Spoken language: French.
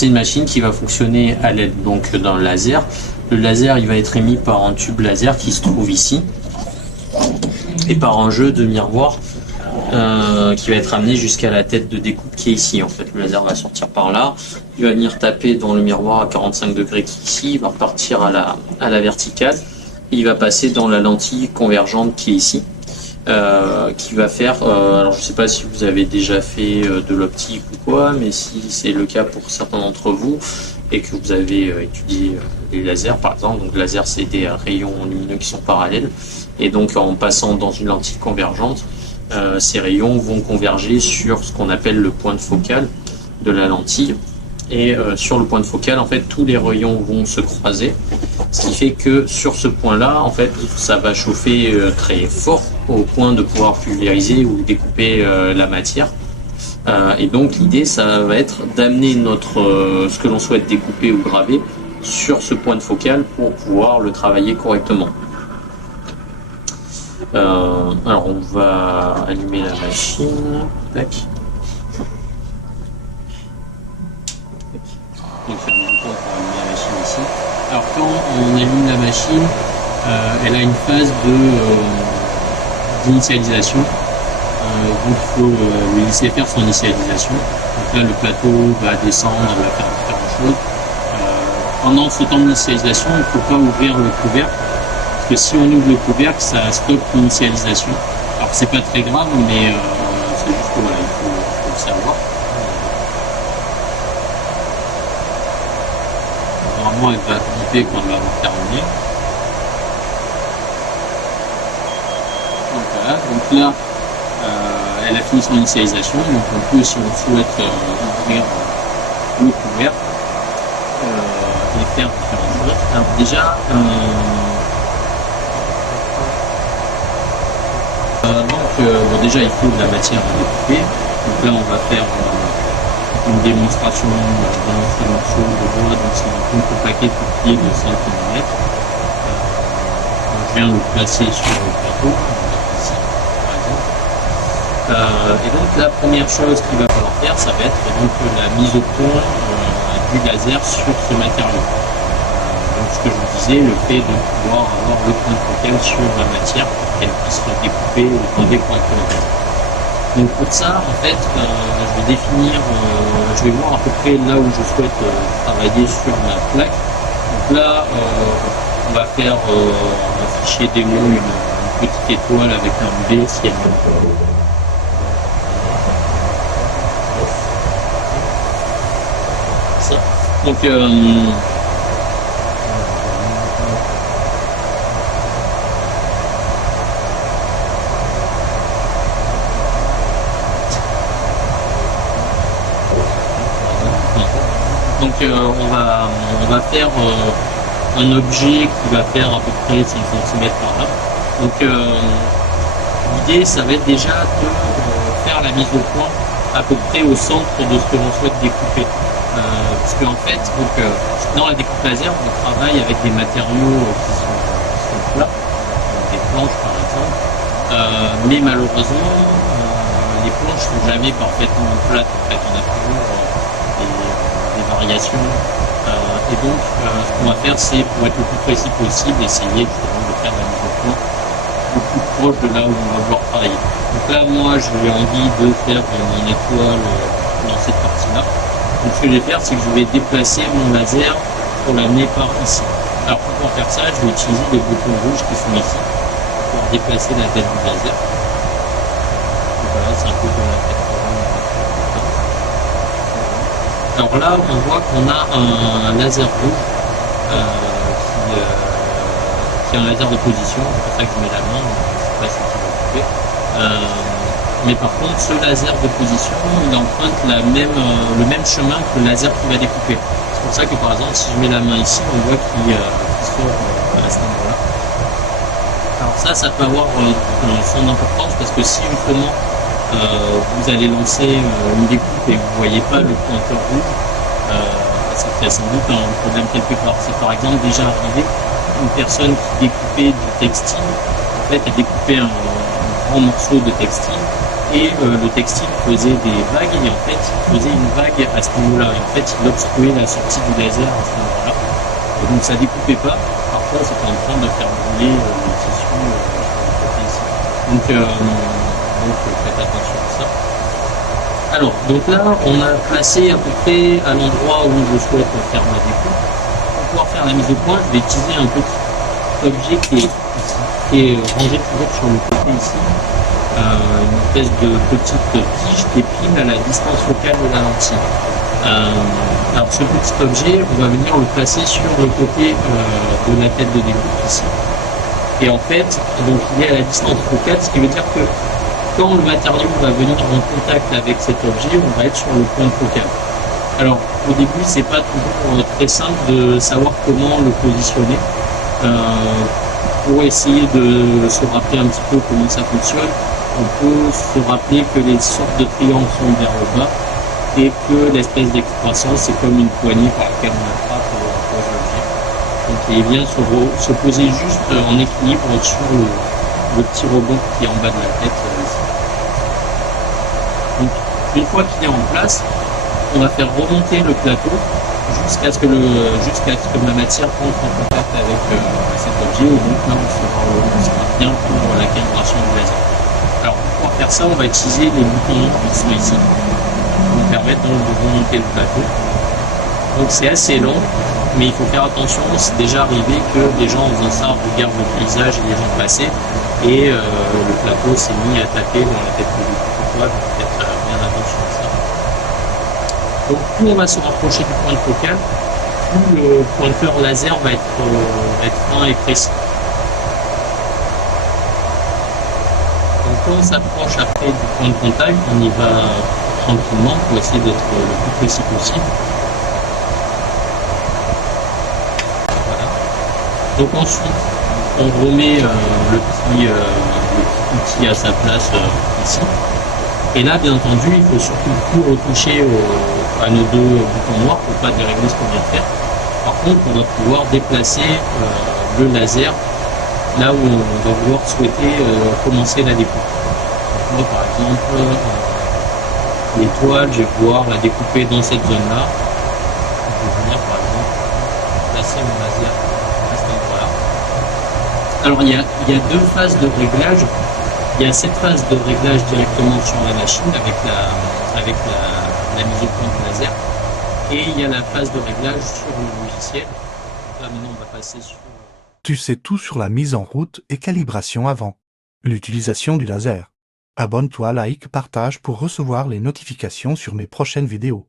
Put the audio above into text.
C'est une machine qui va fonctionner à l'aide donc d'un laser. Le laser, il va être émis par un tube laser qui se trouve ici et par un jeu de miroir qui va être amené jusqu'à la tête de découpe qui est ici. En fait, le laser va sortir par là, il va venir taper dans le miroir à 45 degrés qui est ici, il va repartir à la verticale, et il va passer dans la lentille convergente qui est ici, qui va faire, alors je ne sais pas si vous avez déjà fait de l'optique ou quoi, mais si c'est le cas pour certains d'entre vous, et que vous avez étudié les lasers par exemple, donc laser c'est des rayons lumineux qui sont parallèles, et donc en passant dans une lentille convergente, ces rayons vont converger sur ce qu'on appelle le point de focale de la lentille, et sur le point de focale en fait tous les rayons vont se croiser, ce qui fait que sur ce point là en fait ça va chauffer très fort au point de pouvoir pulvériser ou découper la matière. Et donc l'idée ça va être d'amener ce que l'on souhaite découper ou graver sur ce point de focale pour pouvoir le travailler correctement. Alors on va allumer la machine. Tac. Donc il y a un bouton pour allumer la machine ici. Alors quand on allume la machine, elle a une phase d'initialisation. Donc il faut lui laisser faire son initialisation. Donc là le plateau va descendre, va faire différentes choses. Pendant ce temps d'initialisation, il ne faut pas ouvrir le couvercle, parce que si on ouvre le couvercle, ça stoppe l'initialisation. Alors c'est pas très grave, mais c'est juste que voilà, il faut le savoir. Normalement elle va biper quand elle va avoir terminé. Donc voilà, donc là elle a fini son initialisation, donc on peut, si on souhaite, ouvrir le couvercle et faire différentes choses. Alors déjà, bon, déjà il faut de la matière à découper. Donc là on va faire une démonstration d'un seul morceau de bois, donc c'est un compte plaqué tout pied de 5 mm. Je viens le placer sur le plateau. Et donc la première chose qu'il va falloir faire, ça va être donc la mise au point du laser sur ce matériau. Donc ce que je vous disais, le fait de pouvoir avoir le point de focale sur la matière pour qu'elle puisse se découper ou graver correctement. Donc pour ça, en fait, je vais définir, je vais voir à peu près là où je souhaite travailler sur ma plaque. Donc là, on va faire un fichier démo, une petite étoile avec un B si elle veut. Donc on va faire un objet qui va faire à peu près 5 cm par là. Donc l'idée ça va être déjà de faire la mise au point à peu près au centre de ce que l'on souhaite découper. Parce qu'en fait, dans la découpe laser, on travaille avec des matériaux qui sont plats, des planches par exemple, mais malheureusement, les planches ne sont jamais parfaitement plates. En fait, on a toujours des variations. Et donc, ce qu'on va faire, c'est pour être le plus précis possible, essayer justement de faire la mise au point le plus proche de là où on va vouloir travailler. Donc là, moi, j'ai envie de faire mon étoile dans cette partie-là. Donc ce que je vais faire, c'est que je vais déplacer mon laser pour l'amener par ici. Alors pour pouvoir faire ça, je vais utiliser les boutons rouges qui sont ici pour déplacer la tête du laser. Donc voilà, c'est un peu comme la tête ronde. Alors là, on voit qu'on a un laser rouge qui est un laser de position. C'est pour ça que je mets la main, donc je ne sais pas si tu vas couper. Mais par contre, ce laser de position, il emprunte le même chemin que le laser qui va découper. C'est pour ça que par exemple, si je mets la main ici, on voit qu'il sort à cet endroit-là. Alors ça peut avoir son importance parce que si justement vous allez lancer une découpe et vous ne voyez pas le pointeur rouge, c'est qu'il y a sans doute un problème quelque part. C'est par exemple déjà arrivé une personne qui découpait du textile, en fait, elle découpait un grand morceau de textile. et le textile faisait des vagues, et en fait il faisait une vague à ce niveau-là, et en fait il obstruait la sortie du laser à ce moment-là, et donc ça découpait pas, parfois c'était en train de faire brûler le tissu sur le côté ici. Donc faites attention à ça. Alors, donc là, on a placé à peu près à l'endroit où je souhaite faire ma découpe. Pour pouvoir faire la mise au point, je vais utiliser un petit objet qui est rangé toujours sur le côté ici. Une espèce de petite tige qui est pile à la distance focale de la lentille. Alors ce petit objet, on va venir le placer sur le côté de la tête de découpe ici. Et en fait, donc il est à la distance focale, ce qui veut dire que quand le matériau va venir en contact avec cet objet, on va être sur le point focal. Alors au début, c'est pas toujours très simple de savoir comment le positionner. Pour essayer de se rappeler un petit peu comment ça fonctionne, on peut se rappeler que les sortes de triangles sont vers le bas et que l'espèce d'excroissance c'est comme une poignée par laquelle on attrape l'objet. Donc il vient se poser juste en équilibre sur le petit rebond qui est en bas de la tête. Donc une fois qu'il est en place, on va faire remonter le plateau jusqu'à ce que la matière entre en contact avec cet objet, et donc là on sera bien pour la calibration du laser. Alors pour pouvoir faire ça, on va utiliser les boutons qui sont ici, qui nous permettent donc de remonter le plateau. Donc c'est assez long, mais il faut faire attention, c'est déjà arrivé que des gens en faisant ça regardent le paysage et les gens passer, et le plateau s'est mis à taper dans la tête de quoi, donc faites bien attention à ça. Donc plus on va se rapprocher du point focal, plus le pointeur laser va être fin et précis. Donc quand on s'approche après du point de contact, on y va tranquillement pour essayer d'être le plus précis possible. Voilà. Donc ensuite, on remet le petit outil à sa place ici. Et là, bien entendu, il faut surtout plus retoucher à nos deux boutons noirs pour pas dérégler ce qu'on vient de faire. Par contre, on va pouvoir déplacer le laser là où on va vouloir souhaiter commencer la découpe. Donc moi, par exemple, l'étoile, je vais pouvoir la découper dans cette zone-là. Je vais venir, par exemple, placer mon laser à cet endroit-là. Alors, il y a deux phases de réglage. Il y a cette phase de réglage directement sur la machine avec la mise au point du laser, et il y a la phase de réglage sur le logiciel. Là maintenant on va passer sur... Tu sais tout sur la mise en route et calibration avant. L'utilisation du laser. Abonne-toi, like, partage pour recevoir les notifications sur mes prochaines vidéos.